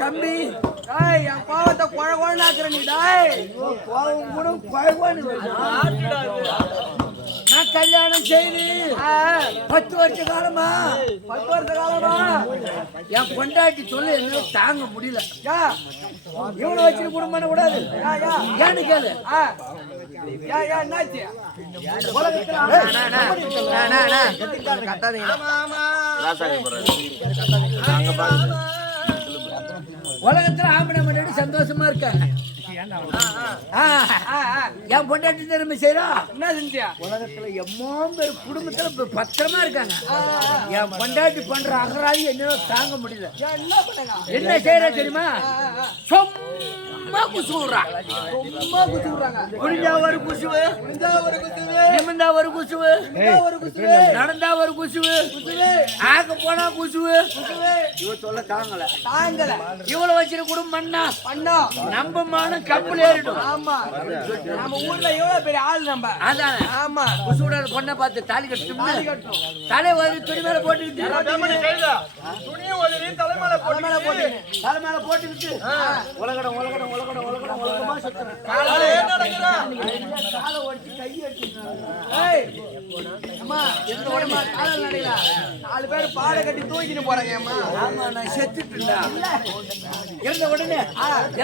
தம்பி என் பாவத்தை குழகுழாக்குற நீ கோவம் கூட குழகுவான்னு நான் கல்யாணம் செய்து 10 வருஷ காலமா என் பொண்டாட்டி சொல்ல என்ன தாங்க முடியல. இவனை வச்சு குடும்பம் கூடாது ஏன்னு கேளு. உலகத்துல ஆம்பளை முன்னாடி சந்தோஷமா இருக்காங்க. என் பொண்டாட்டி திரும்ப செய்யறா என்ன செஞ்சியா? உலகத்துல எம்மோ பேர் குடும்பத்துல பத்திரமா இருக்காங்க. என் பொண்டாட்டி பண்ற அகராதி என்ன தாங்க முடியல. என்ன செய்யற தெரியுமா? சும்மா குசுறாங்க. குடிஞ்சா ஒரு குசுவு, நிமிந்தா ஒரு குசுவு, நடந்தா ஒரு குசுவு, ஆக போனா குசுவு. இவ சொல்ல தாங்கல. இவ்வளவு வச்சிருக்க குடும்பம் பண்ணா நம்ம மானம் கப்பல் ஏறிடும். ஆமா, நம்ம ஊர்ல எவ்வளவு பெரிய ஆள் நம்ம. அதான் ஆமா, குசுவோட பொண்ணை பார்த்து தாலி கட்டணும். தலை ஒரு துணி மேல போட்டுக்கிட்டு தலைமையில போட்டுக்கிட்டு உலகடம் உலகடம் உலகடம் உலகடம் உலகமா சுத்துறேன். காலை ஒடிச்சு கை நாலு பேர் பாட கட்டி தூக்கிட்டு போறாங்க. ஆமா, நான் செத்துட்டா இருந்த உடனே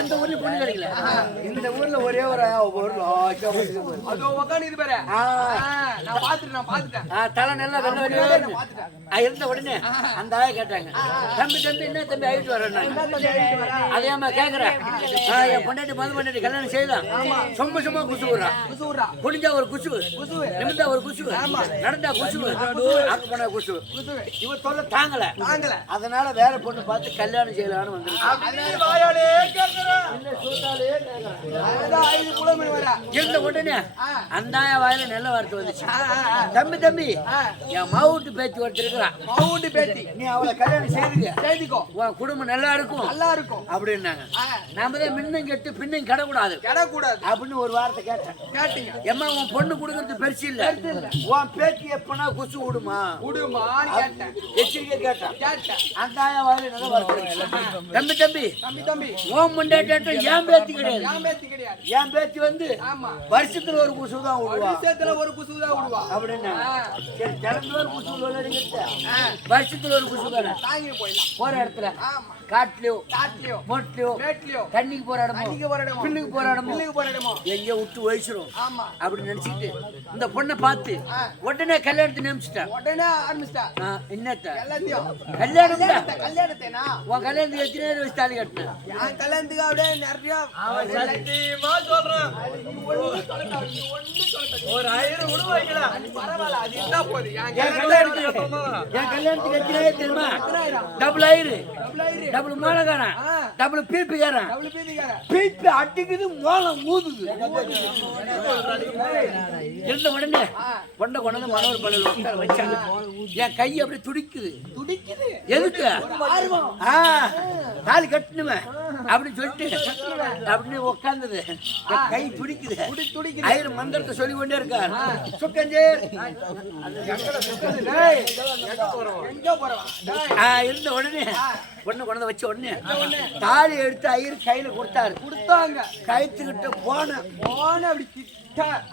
எந்த ஊர்ல பொண்ணு கிடைக்கல. இந்த ஊர்ல ஒரே ஒரு உட்காந்து பாரு. நான் பாத்துட்டேன். தலை நல்லா வெள்ள இருந்த உடனே அந்த ஆய கேட்டாங்க, தம்பி தம்பி என்ன தம்பி ஆயிட்டு வரேன். அதே மாதிரி கேக்குறேன், என் பொண்டாட்டி மது பொண்டாட்டி கல்யாணம் செய்யலாம். சும்மா சும்மா குசுவுறா. குடிஞ்சா ஒரு குசுவு, நிமிந்தா ஒரு குசுவு, நடந்தா குசுவு, அங்க போனா குசுவு. இவ சொல்ல தாங்கல. அதனால வேற பொண்ணு பார்த்து கல்யாணம் செய்யலாம்னு வந்து இருந்த உடனே அந்த வாயில நல்ல வார்த்தை வந்துச்சு. தம்பி தம்பி என் மாவுட்டு பேச்சு ஒருத்தருக்கிறான். மாவுட்டு பேச்சு நீ அவளை கல்யாணம் செய்திக்கோ, உன் குடும்பம் நல்லா இருக்கும் அப்படின்னாங்க. நாம தான் மின்னும் கெட்டு பின்னும் கிடக்கூடாது அப்படின்னு ஒரு வார்த்தை கேட்டீங்க. ஏமா உன் பொண்ணு கொடுக்கறது பெருசு இல்ல, உன் பேச்சு எப்பனா குசு விடுமா எச்சரிக்கை கேட்டான். அந்த வாயில நல்ல வார்த்தை. தம்பி தம்பி உன் முன்னாடி ஏன் பேச்சு கிடையாது. என் பேச்சு வந்து வருஷத்துல ஒரு குசு தான் விடுவா அப்படின்னா வருஷத்துல ஒரு குசு தானே போற இடத்துல காட்டுலயோ மொட்லயோ தண்ணிக்கு போற இடமோ பில்லுக்கு போற இடமோ எங்க விட்டு வயசுரும் அப்படின்னு நினைச்சிட்டு இந்த பொண்ணை பார்த்து உடனே கல்யாணத்தை நியமிச்சுட்டேன். உடனே ஆரம்பிச்சிட்டா என்னத்த கல்யாணம் உன் கல்யாணத்துக்கு எத்தனை வயசு தாலி கட்டினேன். என் கல்யாணத்துக்கு அப்படியே நிறைய சொல்றேன். ஒரு 1000 உருவாக்கலாம் பரவாயில்ல. அது என்ன போகுது என் கல்யாணத்துக்கு எத்தனை தெரியுமா? டபுள் ஆயிரு, டபுள் மோளக்காரன், டபுள் பீப்பிக்காரன். பீப்பி அடிக்குது, மோளம் ஊதுது. இருந்த உடனே கொண்ட கொண்டு மனோர் பள்ளியில் வச்சாங்க. என் கை அப்படியே துடிக்குது. எதுக்கு? தாலி கட்டணுமே அப்படின்னு சொல்லிட்டு அப்படின்னு உட்கார்ந்தது. கை துடிக்குது. 1000 மந்திரத்தை சொல்லி கொண்டே இருக்கார். இருந்த உடனே பொண்ணு கொண்டு வச்ச உடனே தாலி எடுத்து ஐயர் கையில கொடுத்தாங்க. கயிற்றுக்கிட்ட போன அப்படி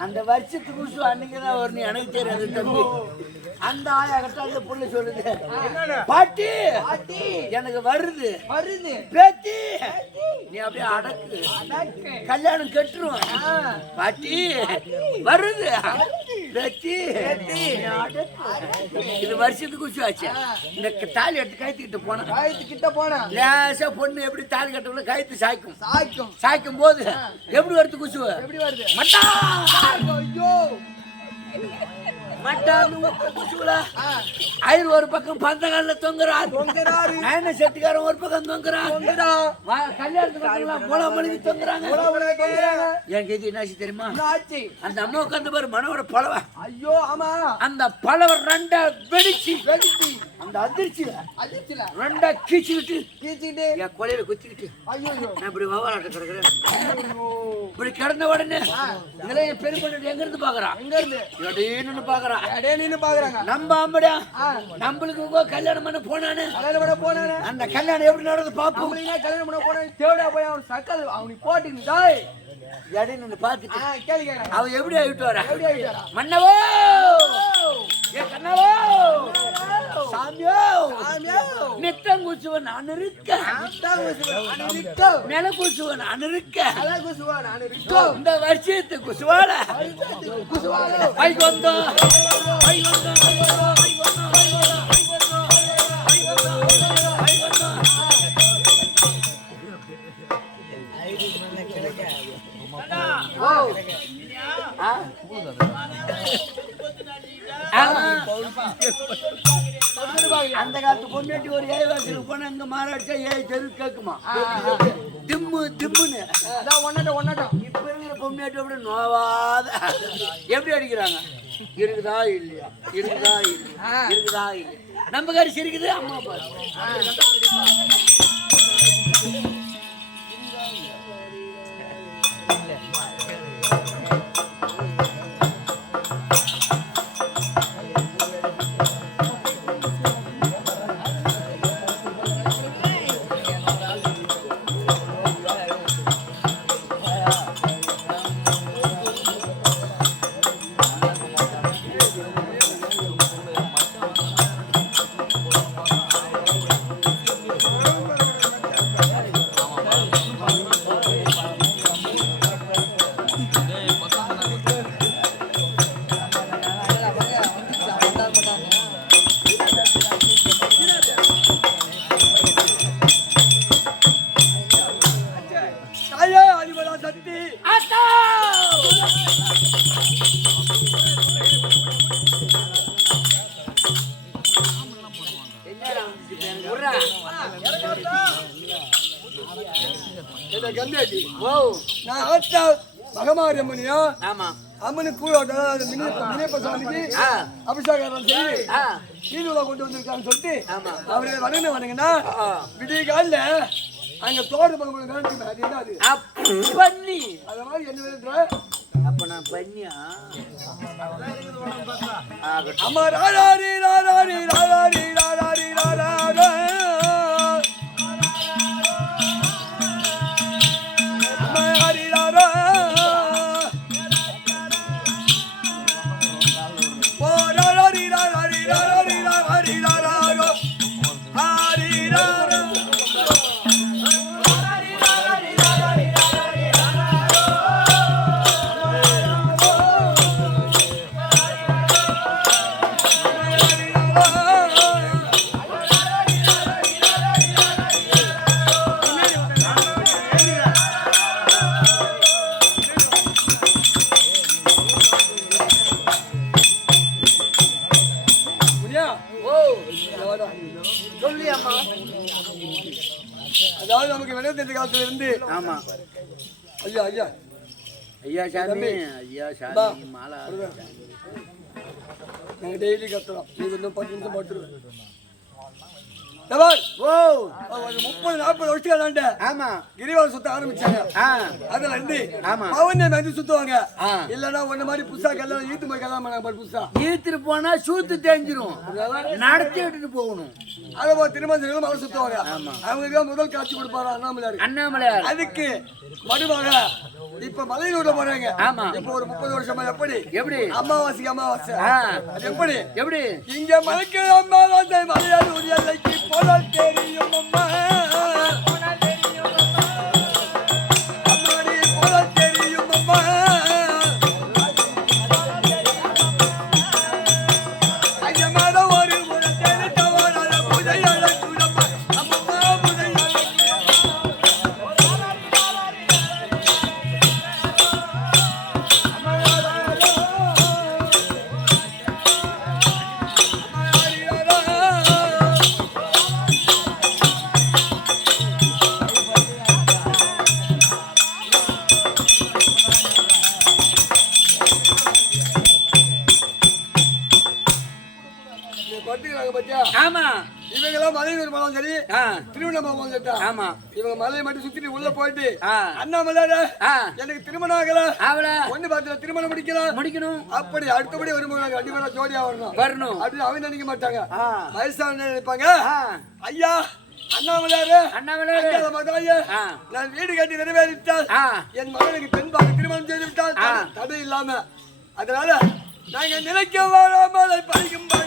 அந்த வருஷத்துக்கு குசு அன்னைக்குதான் வரும். எனக்கு தெரியாது தம்பி. அந்த ஆயா கட்ட அந்த புள்ள சொல்லுது, பாட்டி எனக்கு வருது பேத்தி நீ அப்படியே அடக்கு, கல்யாணம் கட்டுருவான். பாட்டி வருது பேத்தி இது வருஷத்துக்கு குசு ஆச்சு. இந்த தாலி எடுத்து கயிற்றுக்கிட்ட போன லேசா பொண்ணு எப்படி தாலி கட்டக்குள்ள கயிற்று சாய்க்கும் போது எப்படி வருது குசு? எப்படி வருது? மட்டா ஐயோ ஐயர் ஒரு பக்கம் பந்தகால தொங்குறாரு. நயன செட்டிக்காரன் ஒரு பக்கம் தொங்குறான். கல்யாணத்துக்கு மூலமொழி தொங்குறாங்க. எனக்கு இது என்னாச்சு தெரியுமா? அந்த அம்மா உட்காந்து பாரு மனோட பழவ. ஐயோ ஆமா. அந்த பழவ ரெண்டா வெடிச்சு அந்த அதிர்ச்சியில ரெண்டா கீச்சுக்கிட்டு என் கொலையில குத்திக்கிட்டு நான் இப்படி வவாலாட்ட கிடக்குறேன். இப்படி கிடந்த உடனே இதெல்லாம் என் பெருமண்ணு எங்க இருந்து பாக்குறான்? எங்க இருந்து எடையின்னு பாக்குறாங்க. நம்ம ஆம்படியா நம்மளுக்கு கல்யாணம் பண்ண போனானே அந்த கல்யாணம் எப்படி நடந்து பாப்போம். கல்யாணம் பண்ண போனா தேவடா போய் அவன் சக்கல் அவனுக்கு போட்டுக்கிட்டு எடையின்னு பாத்துட்டு அவன் எப்படி ஆகிட்டு வர மன்னவோ கண்ணவோ சாமியோ நித்தம் குசுவன் நான் இருக்க நில குசுவன் நான் இருக்க இந்த வருஷத்து குசுவால ஐகொந்தோ அந்த காலத்து பொண்ணாட்டி ஒரு ஏவாசிக்கு போனா அங்க மாறாடிச்சா தெரு கேக்குமா திம்மு திம்முன்னு இப்ப இருக்கிற பொண்ணாட்டி அப்படி நோவாத எப்படி அடிக்கிறாங்க? இருக்குதா இல்லையா நம்ம காரி சிரிக்குது அம்மா பாரு. மகமாரி அம்மனியா அம்மனுக்கு அபிஷேகம் செய்து கீழூரா கொண்டு வந்திருக்கான்னு சொல்லிட்டு அவரை வணங்கினா விடிய காலில் அங்க தோடு பக்கம் அது என்ன பண்ணி அத மாதிரி என்ன அப்ப நான் பண்ணியா அம்மா ராராரி ராராரி ராராரி ராராரி ராரா அதாவது நமக்கு விட தெரிஞ்ச காலத்துல இருந்து ஆமா ஐயா ஐயா ஐயா சாமி ஐயா சாமி மாலா நாங்க டெய்லி கத்துறோம். நீ இன்னும் 10 நிமிஷம் படுத்துருவேன். 30-40 வருஷம் ஆமா கிரிவலம் சுத்த ஆரம்பிச்சாங்க. அதுல இருந்து பவுன் வந்து சுத்துவாங்க. இல்லன்னா ஒண்ணு மாதிரி புதுசா கல்யாணம் ஈத்து மாதிரி கல்யாணம் பண்ணாங்க. புதுசா ஈத்துட்டு போனா சூத்து தெரிஞ்சிரும், நடத்தி எடுத்துட்டு போகணும். அதை திருமணம் அவர் சுத்துவாங்க. அவங்க முதல் காட்சி கொடுப்பாரு அண்ணாமலையார். அதுக்கு மறுவாங்க இப்ப மலையில போறாங்க. இப்ப ஒரு 30 வருஷமா எப்படி அமாவாசைக்கு அமாவாசை எப்படி இங்க மலைக்கு அமாவாசை மலையாள ஒரு எல்லைக்கு போல தெரியும் அம்மா சரி திருமணம் வந்துட்டா ஆமா இவங்க மலையை மட்டும் சுத்திட்டு உள்ள போயிட்டு அண்ணாமலை எனக்கு திருமணம் ஆகல ஒண்ணு பாத்துல திருமணம் முடிக்கணும் அப்படி அடுத்தபடி வரும்போது கண்டிப்பா ஜோடியா வரணும் அப்படின்னு அவங்க நினைக்க மாட்டாங்க வயசான நினைப்பாங்க ஐயா அண்ணாமலையாரு நான் வீடு கட்டி நிறைவேறிவிட்டால் என் மகனுக்கு பெண்பாக திருமணம் செய்து விட்டால் தடை இல்லாம அதனால நாங்க நினைக்க வராமல் படிக்கும்படி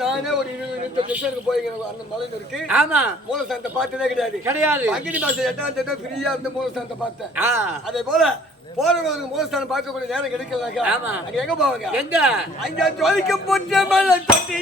நானே ஒரு 20 போயிருக்கேன் அந்த மலையில இருக்கு மூலஸ்தானத்தை பார்த்ததே கிடையாது அங்கிடி மாசம் 8ஆம் தேதி ஃப்ரீயா இருந்து மூலஸ்தானத்தை பார்த்தேன் அதே போல போறவங்க மூலஸ்தானம் பார்க்கக்கூடிய நேரம் கிடைக்கலாக்கா அங்க எங்க போவாங்க அங்க ஜோதிக்க போட்ட மலை தொட்டி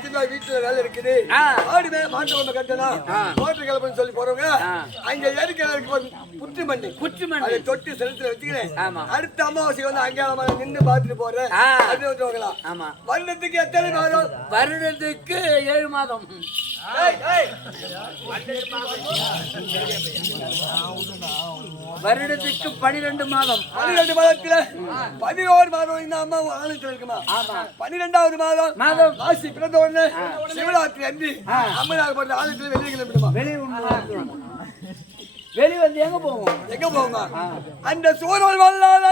எடுத்தால வீட்டுல வேலை இருக்குது ஆடி மேல மாட்டு ஒண்ணு கட்டணும் மோட்டர் கிளப்புன்னு சொல்லி போறவங்க அங்க ஏரிக்கல குற்று மண்ணி அதை தொட்டி செலுத்துல வச்சுக்கிறேன் அடுத்த அமாவாசை வந்து அங்கே நின்று பாத்துட்டு போறேன் அப்படின்னு வந்துருவாங்களா வருடத்துக்கு எத்தனை மாதம் வருடத்துக்கு 7 மாதம் வருடத்துக்கு 12 மாதம் 12 மாதத்துல 11 மாதம் இந்த அம்மா ஆலயத்தில் இருக்குமா 12வது மாதம் மாசி பிறந்த உடனே சிவராத்திரி அன்று அம்மனாக போட்ட ஆலயத்தில் வெளியே கிளம்பிடுமா வெளியே வந்து எங்க போவோம் அந்த சூழல் வல்லாத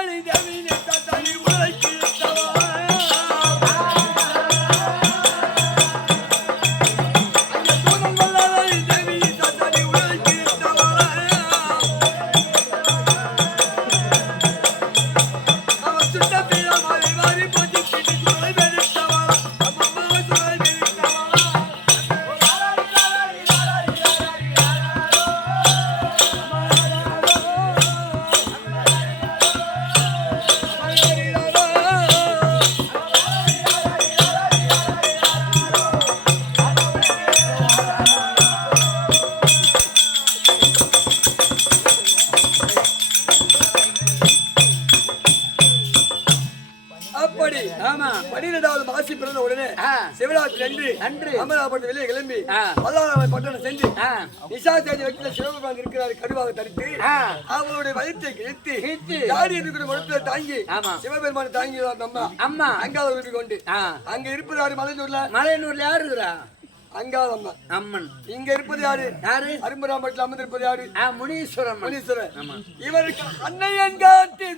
சிவராத்திரி அன்று அமராபுரத்து வெளியே கிளம்பி பட்டணம் சென்று நிஷா தேதி வக்கீல சிவபெருமான் இருக்கிறார் கருவாக தரித்து அவங்களுடைய வயிற்றை கிழித்து யாரி இருக்கிற மரத்துல தாங்கி சிவபெருமான் தாங்கி நம்ம அம்மா அங்காள வீட்டுக்கு கொண்டு அங்க இருப்பது மலையனூர்ல யாரு இருக்கிறா அங்காளம்மா அம்மன் இங்க இருப்பது யாரு அரும்பராம்பட்டில் அமர்ந்திருப்பது யாரு முனீஸ்வரன் இவருக்கு அன்னையன் காட்டி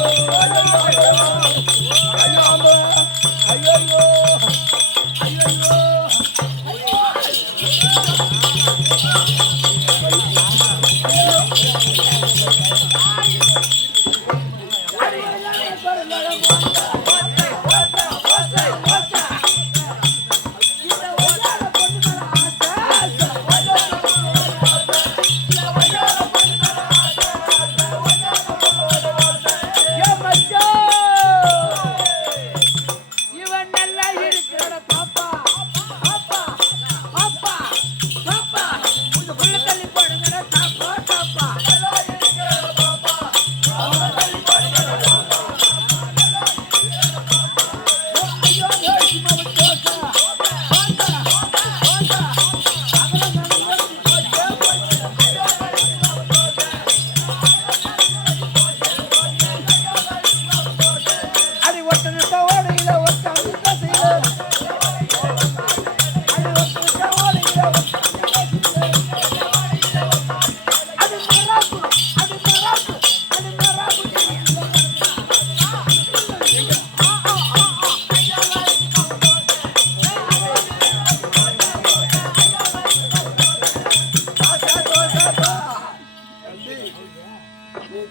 Oh,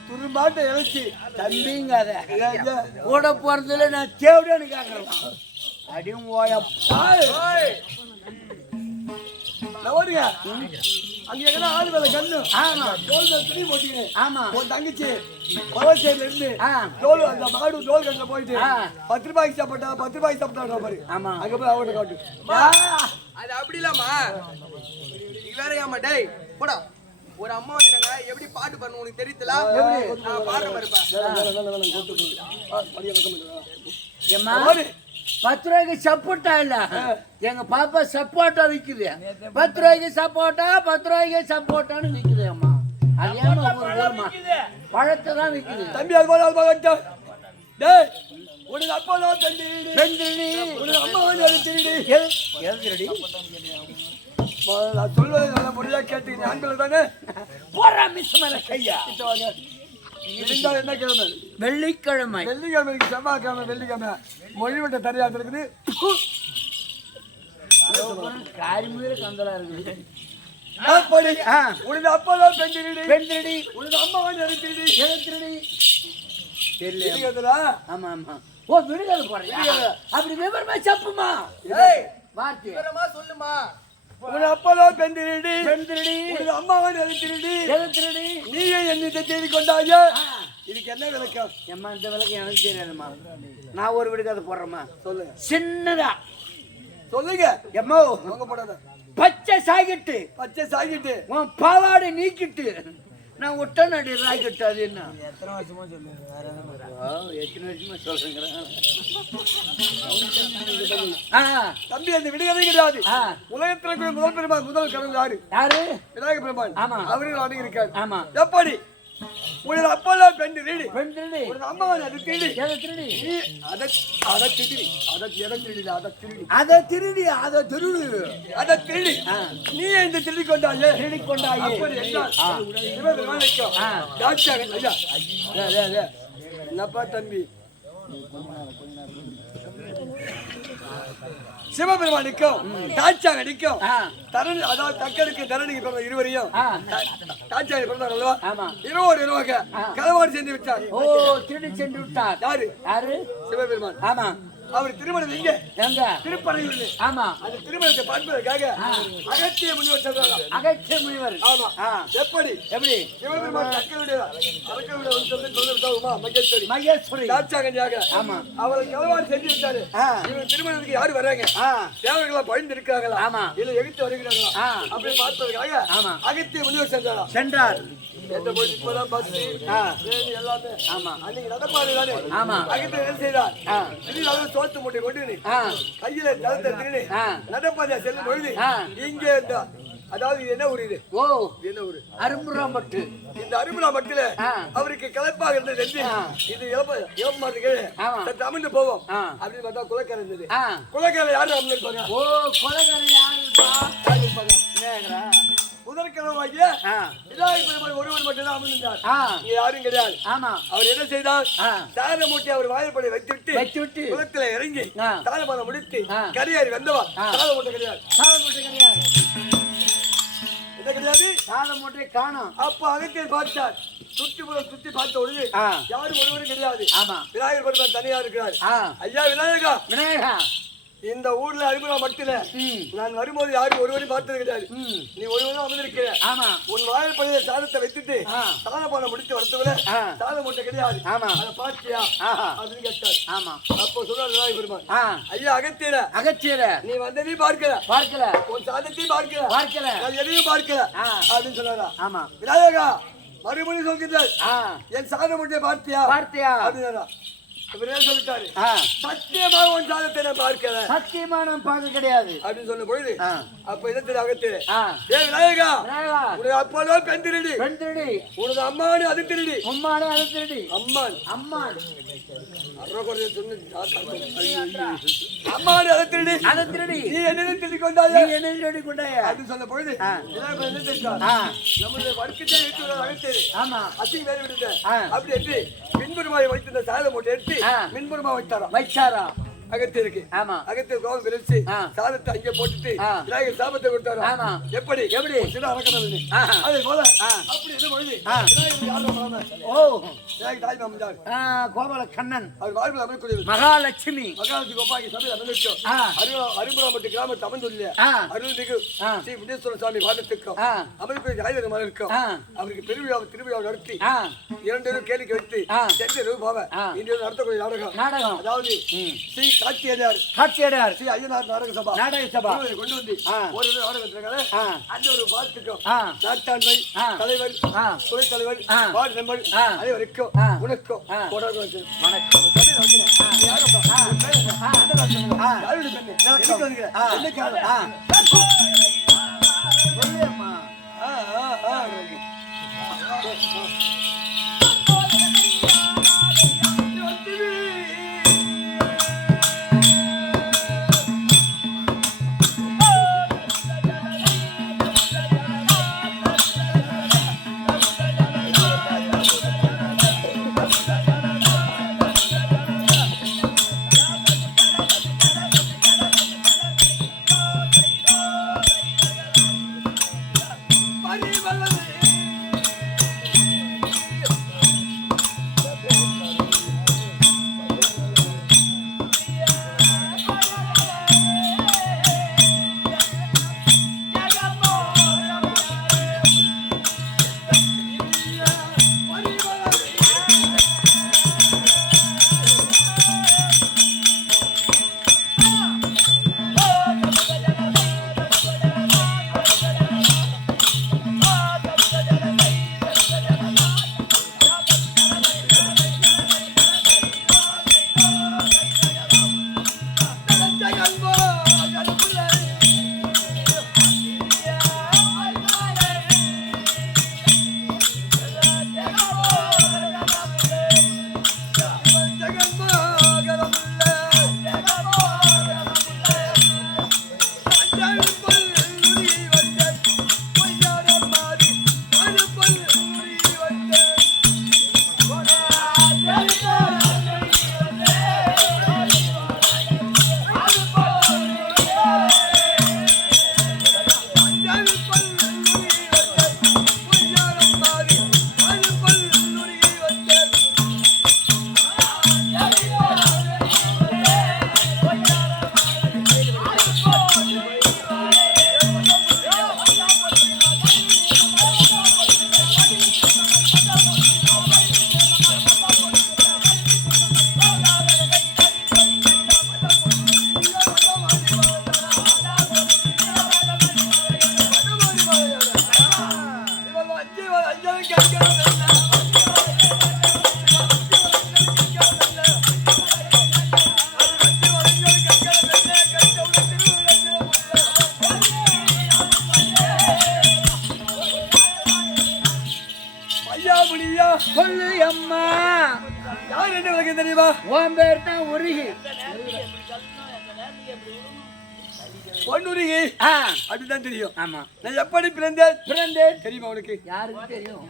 துரும்பாட்ட இழைச்சி தம்பிங்காத கூட போறதுல நான் தேவடன்னு கேட்கறேன். அடியும் ஓயப்பா ஓடுங்க. அங்க எங்கன்னா ஆளு வேலை கண்ணு. ஆமா தோல் துணி போட்டீங்க. ஆமா உன் தங்கச்சி பவசேல இருந்து தோல் அந்த மாடு தோல் கட்டில போயிட்டு 10 ரூபாய்க்கு சாப்பிட்டா 10 ரூபாய்க்கு சாப்பிட்டா பாரு. ஆமா அங்க போய் அவட்ட காட்டு. அது அப்படி இல்லாமா வேற ஏமா டேய் போடா ஒரு அம்மா வந்துட்டாங்க எப்படி பாட்டு பண்ணு உனக்கு தெரியல எப்படி நான் பாடுற மாதிரி ஏமா 10 ரூபாய்க்கு சப்போட்டா இல்ல எங்க பாப்பா சப்போட்டா விக்குது. 10 ரூபாய்க்கு சப்போட்டா 10 ரூபாய்க்கு சப்போட்டான்னு விக்குது அம்மா. அது ஏமா பழத்தை தான் விக்குது. தம்பி அது போல டேய் உனக்கு அப்பா தான் பெண்டிடி உனக்கு அம்மா வந்து திருடி எதுக்குடி நான் சொல்வதை நல்ல முறையா கேட்டீங்க. ஆண்கள் தானே போறா மிஸ் மேல கையா. என்ன கிழமை? வெள்ளிக்கிழமை. வெள்ளிக்கிழமை செவ்வாய்க்கிழமை வெள்ளிக்கிழமை மொழிவிட்ட தரையா இருக்குது. காரிமுறை கந்தலா இருக்குது. உனது அப்பதான் பெண்டிடி உனது அம்மா வந்து திருடி தெரியல. ஆமா ஆமா ஓ விடுதலை போறியா? அப்படி விவரமா சப்புமா வார்த்தை விவரமா சொல்லுமா. உனது அப்பதான் பெண்டிடி உனது அம்மா வந்து திருடி நீயே என்னை தேடி கொண்டாயா. இதுக்கு என்ன விளக்கம்? எம்மா இந்த விளக்கம் எனக்கு தெரியாதுமா. நான் ஒரு விடுதலை போடுறேம்மா. சொல்லுங்க சின்னதா சொல்லுங்க. எம்மோ உங்க போடாத பச்சை சாகிட்டு உன் பாவாடை நீக்கிட்டு நான் ஒட்ட நடி ராய்கிட்டு. அது என்ன எத்தனை வருஷமா சொல்றேன் தம்பி. அந்த விடுதலை கிடையாது. உலகத்துல முதல் பெருமாள் முதல் கடவுள் யாரு? விநாயக பெருமாள். ஆமா அவர்கள் அடங்கி இருக்காரு. ஆமா எப்படி உனது அப்பெல்லாம் பெண்டிடி உனது அம்மா அதை திருடி நீ இந்த திருடி கொண்டாயே என்னப்பா தம்பி சிவபெருமானுக்கும் தாட்சாக நிற்கும் தரணி, அதாவது தக்கனுக்கு தரணிக்கு பிறந்த இருவரையும் தாட்சாக பிறந்தார் அல்லவா? இருவராக களவாடு சென்று விட்டார். ஓ திருடி சென்று விட்டார். யாரு? சிவபெருமான். ஆமா. அவர் திருமணம் எங்க? திருப்பறையூர்ல. ஆமா. அந்த திருமணத்தை பார்ப்பதற்காக அகத்திய முனிவர் சென்றார். அகத்திய முனிவர். ஆமா. எப்படி சிவபெருமான் தக்கனுடைய அரக்கனுடைய ஒரு சொல்ல விட்டாருமா? மகேஸ்வரி தாட்சாகனியாக. ஆமா. அவரை களவாடு சென்று விட்டாரு. இவங்க திருமணத்துக்கு யாரு வர்றாங்க? தேவர்களா பயந்து இருக்காங்களா இல்ல எகித்து வருகிறாங்களா அப்படி பார்த்ததுக்காக அகத்திய முனிவர் சென்றார். எந்த போய் இப்பதான் பஸ் எல்லாமே. ஆமா. அன்னைக்கு நடப்பாரு தானே. ஆமா. அகத்திய என்ன செய்தார்? திடீர்னு சோத்து மூட்டை கொண்டு கையில தளத்தை எடுத்துக்கிட்டு நடப்பாதையா செல்லும் பொழுது இங்க இந்த அதாவது இது என்ன ஊர்? இது என்ன ஊரு? அரும்புராம்பட்டு. இந்த அரும்புராம்பட்டுல அவருக்கு கலப்பாக இருந்தது. இது இளமாட்டுக்கு அமிழ்ந்து போவோம் அப்படின்னு பார்த்தா குலக்கரை இருந்தது. குலக்கரை யாரு அமிழ்ந்து இருப்பாங்க? ஓ குலக்கரை யாரு இருப்பா? புது முதல் கிழவாகிய விநாயகர் பெருமாள் ஒருவர் மட்டும்தான் அமர்ந்தார். இங்க யாரும் கிடையாது. அவர் என்ன செய்தார்? சாத மூட்டை அவர் வாயிற்படை வைத்துவிட்டு குளத்துல இறங்கி தாளபானம் முடித்து கரையாறி வந்தவர். சாத மூட்டை கிடையாது. என்ன கிடையாது? சாத மூட்டை காணோம். அப்ப அகத்தியர் பார்த்தார். சுத்தி பார்த்த உடனே யாரும் ஒருவரும் கிடையாது. விநாயகர் பெருமாள் தனியா இருக்கிறார். ஐயா விநாயகா, இந்த ஊர்ல அனுபவா மட்டும் நான் வரும்போது யாரும் ஒருவரையும் பார்த்தது கிடையாது. நீ ஒருவரும் அமர்ந்திருக்கிற. உன் வாயிற்படையில சாதத்தை வைத்துட்டு சாதபானம் முடித்து வரத்துக்குள்ள சாதம் மூட்டை கிடையாது. அதை பார்த்தியா அப்படின்னு கேட்டார். அப்போ சொல்றாரு விநாயகர் பெருமாள், ஐயா அகத்தியர நீ வந்ததையும் பார்க்கல, உன் சாதத்தையும் பார்க்கல, நான் எதையும் பார்க்கல அப்படின்னு சொன்னாரா. விநாயகா மறுபடியும் சொல்கிறார், என் சாதம் மூட்டையை பார்த்தியா அப்படின்னா சொல்லிட்டாரு. சத்தியமா உன் சாதத்தை நான் பார்க்கல, சத்தியமா நான் பார்க்க கிடையாது அப்படின்னு சொன்ன பொழுது அப்ப இடத்துல அகத்திலே விநாயகா உனது அப்பா பெண் திருடி, உனது அம்மானு அது திருடி, அம்மான் அம்மானு அதை திருடி நீ என்ன திருடி கொண்டாயா அப்படின்னு சொன்ன பொழுது நம்முடைய வர்க்கத்தை அகத்தேரு அசி வேறு விடுங்க அப்படி எடுத்து மின்புறமாய் வைத்திருந்த சாதம் போட்டு எடுத்து மின்புறமா வைச்சாரா அகத்திற்கு. அகத்திற்கு கோபம் விரிச்சு சாதத்தை அங்கே போட்டுட்டு விநாயகர் சாபத்தை கொடுத்தாரா. எப்படி சில அறக்கணும் அதே போல அப்படி என்ன பொழுது தாய் மாமன் கோபால கண்ணன் அவர் வாழ்வில் அமைக்கூடிய மகாலட்சுமி கோபாலி சபையில் அமைந்திருக்கும். அரும்புராம்பட்டு கிராமத்து அமைந்துள்ள அருள்மிகு ஸ்ரீ வினேஸ்வர சுவாமி பாடத்துக்கும் அமைப்பு ஆயுத மரம் இருக்கும். அவருக்கு திருவிழா நடத்தி 2 கேளிக்கை வைத்து சென்று போவ இன்று நடத்தக்கூடிய நாடகம் அதாவது ஸ்ரீ காட்சியடையார் ஸ்ரீ ஐயனார் நாடக சபா கொண்டு வந்து ஒரு நாடகத்திற்காக அந்த ஒரு பாட்டுக்கும் நாட்டாண்மை தலைவர் துணைத் தலைவர் வார்டு மெம்பர் அனைவருக்கும் உனக்கும் சொல்லு அம்மா. யார் என்ன விளக்கு தெரியுமா? உன் பேர் தான் உருகி. பொன்னுருகி அப்படிதான் தெரியும். ஆமா. நான் எப்படி பிறந்தேன் தெரியுமா உனக்கு? யாருக்கு தெரியும்?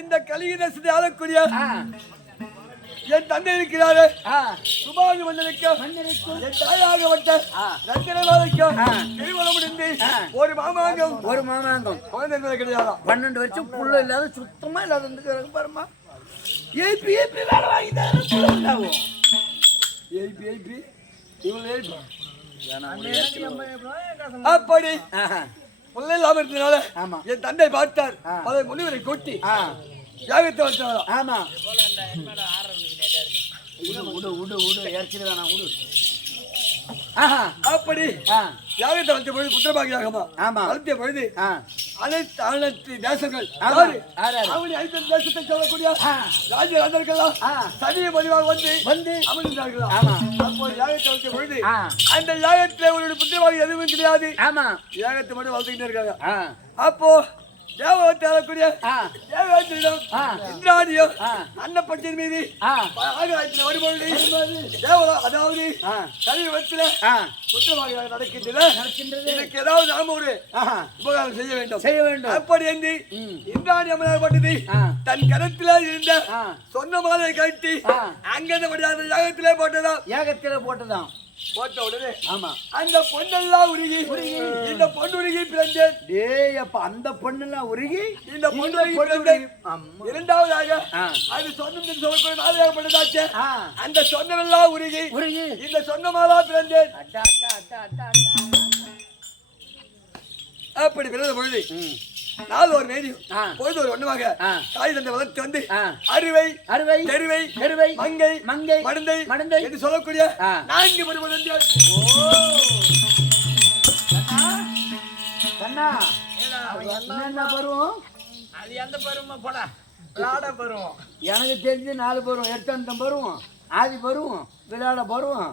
இந்த கலியுக தேசத்தை ஆளக்கூடிய என் தந்தை இருக்கிறாரு. சுபாகி மன்னனுக்கும் என் தாயாக வந்த ரத்தினவாதிக்கும் திருமணமுடிந்து ஒரு மாமாங்கம் குழந்தை கிடையாது. 12 வருஷம் புள்ள இல்லாத சுத்தமா இல்லாத பாருமா. ஏபி வேலை வாங்கிட்டாரு. ஏபி அப்படி பிள்ளை இல்லாம இருந்ததுனால என் தந்தை பார்த்தார். அதை முனிவரை கொட்டி யாகத்தை வச்சாரா? ஆமா. அப்படி யாகத்தை வச்ச பொழுது புத்திரபாகியாகமா வளர்த்திய பொழுது அனைத்து தேசங்கள் தேசத்தை சொல்லக்கூடிய ராஜராஜர்கள்லாம் சனிய பதிவாக வந்து அமர்ந்தார்களா? அப்போ யாகத்தை வச்ச பொழுது அந்த யாகத்துல ஒரு புத்திரபாகி எதுவும் கிடையாது. யாகத்தை மட்டும் வளர்த்துக்கிட்டே இருக்காங்க. அப்போ தேவத்தை ஆளக்கூடிய இந்திராணியம் அன்னப்பட்டின் மீது வரும்பொழுது தேவதா அதாவது கலியுகத்தில புத்திரபாகியாக நடக்கின்றது. இதுக்கு ஏதாவது நாம ஒரு உபகாரம் செய்ய வேண்டும். அப்படி என்று இந்திராணி அம்மனாகப்பட்டது தன் கரத்தில இருந்த சொன்ன மாலை கட்டி அங்கிருந்த யாகத்திலே போட்டதாம். போட்ட உடனே அந்த பொண்ணெல்லாம் உருகி இந்த பொண்ணுருகி பிறந்தேன். அந்த பொண்ணெல்லாம் உருகி இந்த பொண்ணுருகி பிறந்தேன். இரண்டாவதாக அது சொன்னம் சொல்லக்கூடிய மாலையாகப்பட்டதாச்சு. அந்த சொன்னமெல்லாம் உருகி இந்த சொன்னமாலா பிறந்தேன். அப்படி பிறந்த பொழுது நாலு ஒரு மேரியும் பொழுது ஒரு ஒண்ணுமாக தாய் தந்தை வளர்த்து வந்து அறுவை தெருவை மங்கை மடந்தை என்று சொல்லக்கூடிய 4 பருவம். என்ன பருவம்? அது எந்த பருவம்? போட விளையாட பருவம். எனக்கு தெரிஞ்சு 4 பருவம். எட்டாந்தம் பருவம், ஆதி பருவம், விளையாட பருவம்,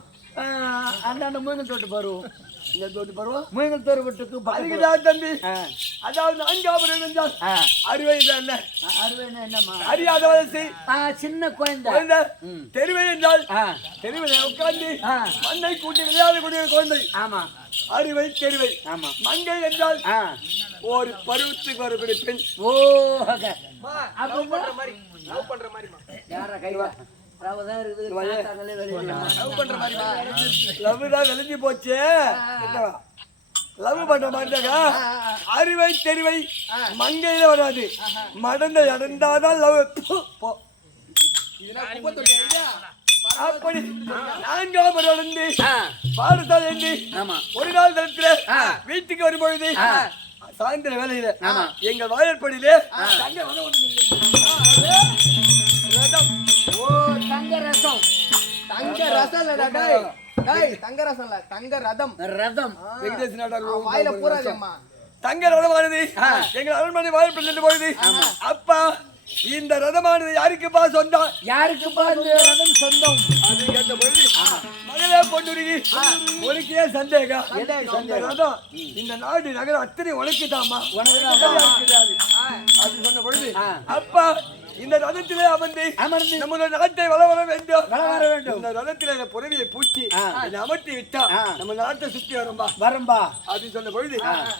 அந்தாண்ட மூங்கல் தோட்டு பருவம். இந்த தோட்டு பருவம் மூங்கல் தோறுபட்டுக்கு தம்பி. அதாவது 4வது என்றால் அறுவை என்ன? அறுவைன்னா என்னமா? அறியாத வயசு சின்ன குழந்தை. தெருவை என்றால் தெருவில் உட்கார்ந்து மண்ணை கூட்டி விளையாடக்கூடிய குழந்தை. ஆமா. அறுவை தெருவை. ஆமா. மங்கை என்றால் ஒரு பருவத்துக்கு வரக்கூடிய பெண். யாரா கைவா விளைஞ்சு போச்சு. லவ் பண்ற மாதிரி அறுவை தெருவை மங்கையில வராது. மடந்தை அடந்தாதான் லவ். அப்படி 4ஆம் அடந்து பாடசாலை ஒரு நாள் தரத்துல வீட்டுக்கு வரும்பொழுது சாயந்திர வேலையில எங்க வாயற்படியிலே தங்க ரதமானது எங்கள் அரண்மனை வாய்ப்பு சென்று பொழுது அப்பா இந்த ரதமானது யாருக்குப்பா சொந்தம்? யாருக்குப்பா இந்த ரதம் சொந்தம்? அது கேட்ட பொழுது மகளே பொண்ணுருகி உனக்கே சந்தேகம்? ரதம் இந்த நாடு நகரம் அத்தனை உனக்குதாமா? அது சொன்ன பொழுது அப்பா இந்த ரதத்திலே அமர்ந்து நம்முடைய நாட்டை வள வர வேண்டும். இந்த ரதத்திலே புறவியை பூச்சி அமர்த்தி விட்டா நம்ம நாட்டை சுத்தி வரும்பா அப்படின்னு சொன்ன பொழுது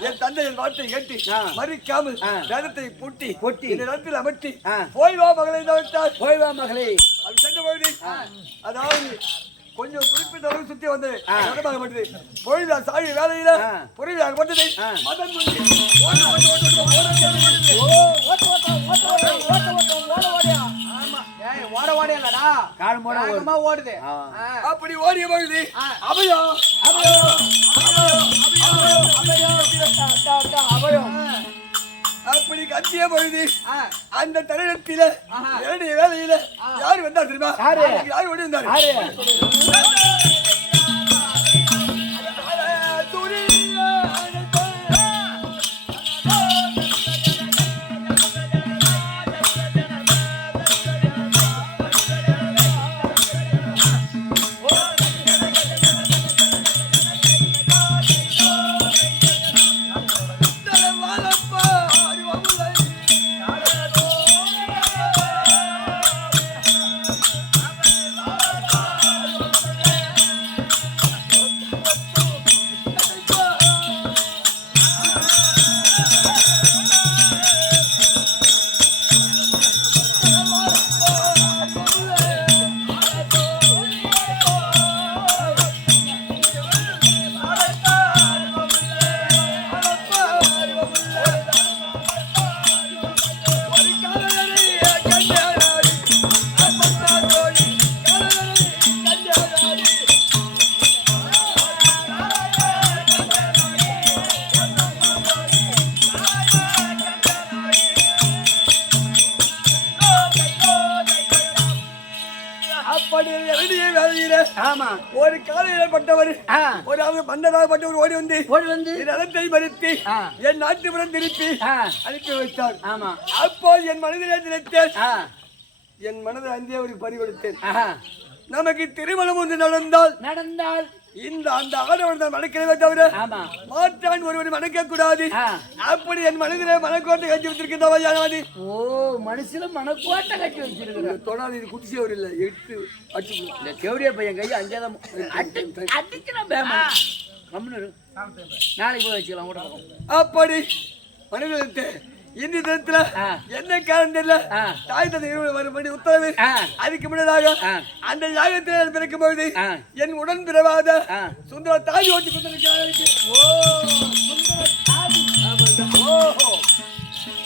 என் தந்தை என் வார்த்தை கேட்டு மறிக்காமல் ரதத்தை பூட்டி இந்த ரதத்தில் அமர்த்தி போய் வா மகளை தவிர்த்தார். போய் வா மகளே அப்படி சென்ற பொழுது அதாவது கொஞ்சம் குறிப்பிட்ட அளவு சுத்தி வந்தது. பொழுது சாய் வேலையில புரியாகப்பட்டது. அப்படி ஓடிய பொழுது அபயம் அப்படி கத்திய பொழுது அந்த தருணத்தில என்னுடைய வேலையில யாரு வந்தா தெரியுமா? யாரு ஓடி வந்தாரு? அப்படி இரண்டியே வேலையில ஆமா ஒரு காலையில் பட்டவர் ஒரு அவர் மன்னராகப்பட்டவர் ஓடி வந்து என் நிலத்தை மறித்து என் நாட்டுப்புறம் திருப்பி அனுப்பி வைத்தார். ஆமா அப்போ என் மனதிலே நினைத்தேன், என் மனதை அந்தே ஒரு பறிகொடுத்தேன். நமக்கு திருமணம் ஒன்று நடந்தால் இந்த அந்த ஆடவன் தான் மணக்கிறவே தவிர மாற்றான் ஒருவரை மணக்க கூடாது. அப்படி என் மனதிலே மனக்கோட்டை கட்டி வச்சிருக்கிறதா? ஓ மனசுல மனக்கோட்டை கட்டி வச்சிருக்கிற தொடாது. இது குடிசையவர் இல்ல, 8 அச்சு இந்த செவடியா பையன் கையை அங்கேதான் அடிக்கலாம். நாளைக்கு போய் வச்சுக்கலாம் கூட. அப்படி மனிதத்தை இந்த தினத்துல என்ன காரணம் தெரியல, தாய் தந்தை வரும்படி உத்தரவு. அதுக்கு முன்னதாக அந்த யாகத்தில் பிறக்கும் பொழுது என் உடன் பிறவாத சுந்தர தாய் ஓட்டி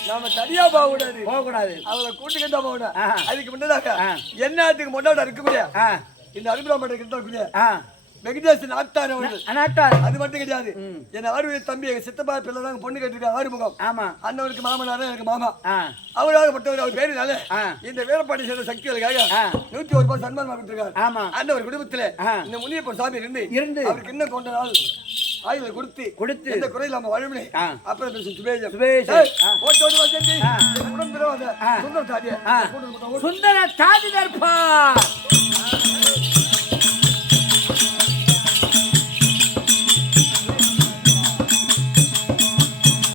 நாம தனியா போகக்கூடாது, அவளை கூட்டுக்கிட்டா போகணும். அதுக்கு முன்னதாக என்னத்துக்கு முன்னாடி இருக்க முடியாது. இந்த அருபிராம கிட்ட வெங்கடேசன் நாட்டார் அது மட்டும் கிடையாது. என் ஆறுவய தம்பி எங்க சித்தப்பா பிள்ளை தான் பொண்ணு கேட்டிருக்க ஆறுமுகம். ஆமா அண்ணவருக்கு மாமனார் எனக்கு மாமா. அவராகப்பட்டவர் அவர் பேருனால இந்த வேலைப்பாடு செய்த சக்திகளுக்காக 101 ரூபாய் சன்மானம் கொடுத்திருக்காரு. அந்த ஒரு குடும்பத்துல இந்த முனியப்ப சாமி இருந்து அவருக்கு இன்னும் கொண்ட நாள் ஆயுத கொடுத்து எந்த குறையில் நம்ம வழமே. அப்புறம் சுந்தர தாதி தர்பார்